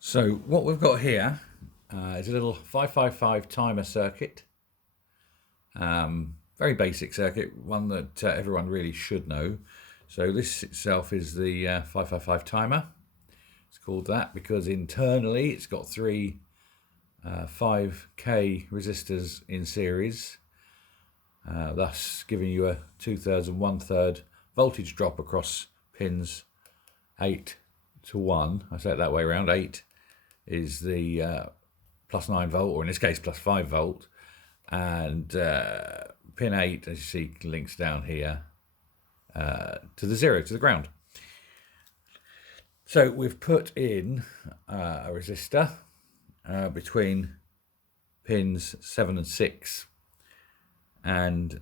So what we've got here is a little 555 timer circuit. Very basic circuit, one that everyone really should know. So this itself is the 555 timer. It's called that because internally it's got three 5k resistors in series, thus giving you a 2/3 and 1/3 voltage drop across pins 8 to 1. I say it that way around. 8 is the plus 9 volt, or in this case plus 5 volt, and pin 8, as you see, links down here to the 0, to the ground. So we've put in a resistor between pins 7 and 6, and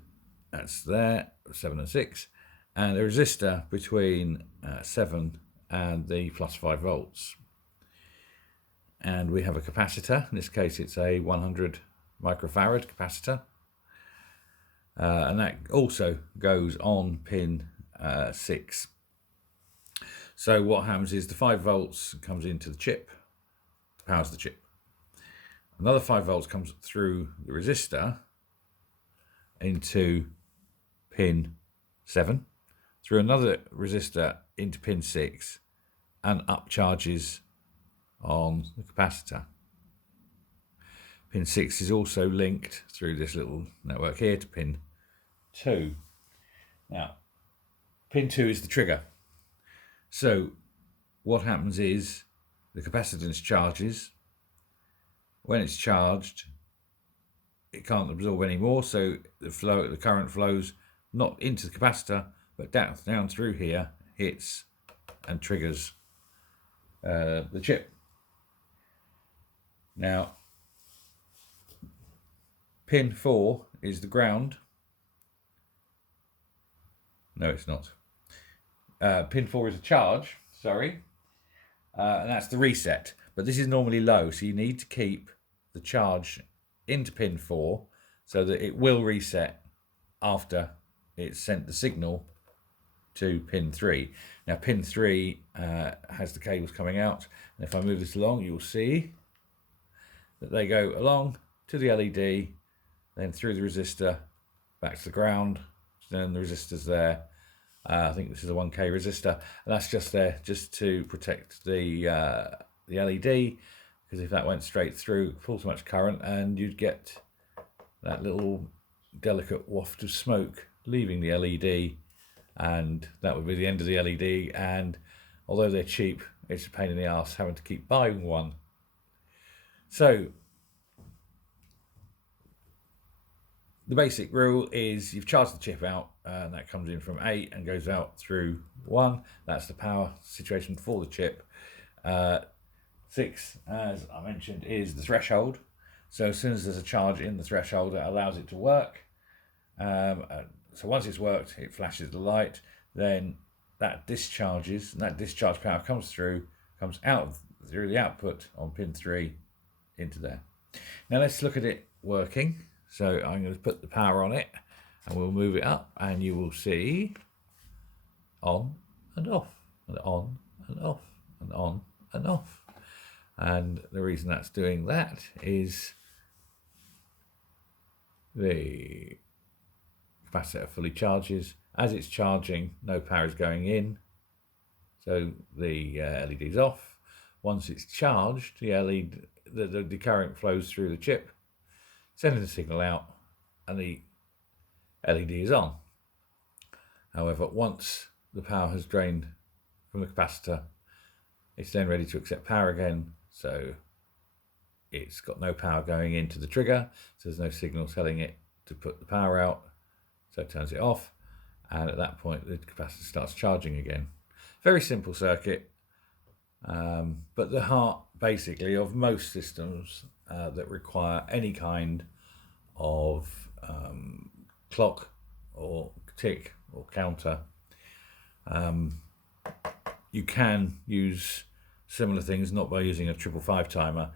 that's there, 7 and 6, and a resistor between 7 and the plus 5 volts. And we have a capacitor. In this case it's a 100 microfarad capacitor, and that also goes on pin 6. So what happens is the 5 volts comes into the chip, powers the chip. Another 5 volts comes through the resistor into pin 7, through another resistor into pin 6, and upcharges on the capacitor. Pin 6 is also linked through this little network here to pin 2. Now, pin 2 is the trigger. So what happens is the capacitance charges. When it's charged, it can't absorb any more, so the current flows not into the capacitor but down through here, hits and triggers the chip. Now, pin 4 is the ground. No, it's not. Pin 4 is a charge, sorry, and that's the reset. But this is normally low, so you need to keep the charge into pin 4 so that it will reset after it's sent the signal to pin 3. Now, pin 3 has the cables coming out, and if I move this along, you'll see that they go along to the LED, then through the resistor, back to the ground, then the resistor's there. I think this is a 1k resistor, and that's just there just to protect the LED, because if that went straight through, pull too much current, and you'd get that little delicate waft of smoke leaving the LED, and that would be the end of the LED. And although they're cheap, it's a pain in the arse having to keep buying one. So the basic rule is you've charged the chip out, and that comes in from 8 and goes out through 1. That's the power situation for the chip. 6, as I mentioned, is the threshold. So as soon as there's a charge in the threshold, that allows it to work. So once it's worked, it flashes the light. Then that discharges, and that discharge power comes out through the output on pin 3 into there. Now let's look at it working. So I'm going to put the power on it, and we'll move it up, and you will see on and off, and on and off, and on and off. And the reason that's doing that is the capacitor fully charges. As it's charging, no power is going in, so the LED is off. Once it's charged, the LED, the current flows through the chip, sending the signal out, and the LED is on. However, once the power has drained from the capacitor, it's then ready to accept power again, so it's got no power going into the trigger, so there's no signal telling it to put the power out, so it turns it off, and at that point the capacitor starts charging again. Very simple circuit, but the heart basically of most systems that require any kind of clock or tick or counter. You can use similar things, not by using a 555 timer.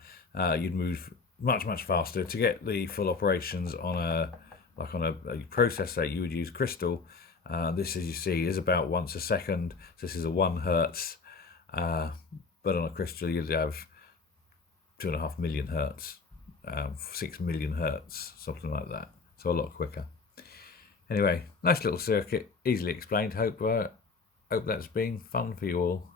You'd move much faster to get the full operations on a processor. You would use crystal. This, as you see, is about once a second. So this is a 1 hertz, but on a crystal you'd have 2.5 million hertz, 6 million hertz, something like that. So a lot quicker. Anyway, nice little circuit, easily explained. Hope that's been fun for you all.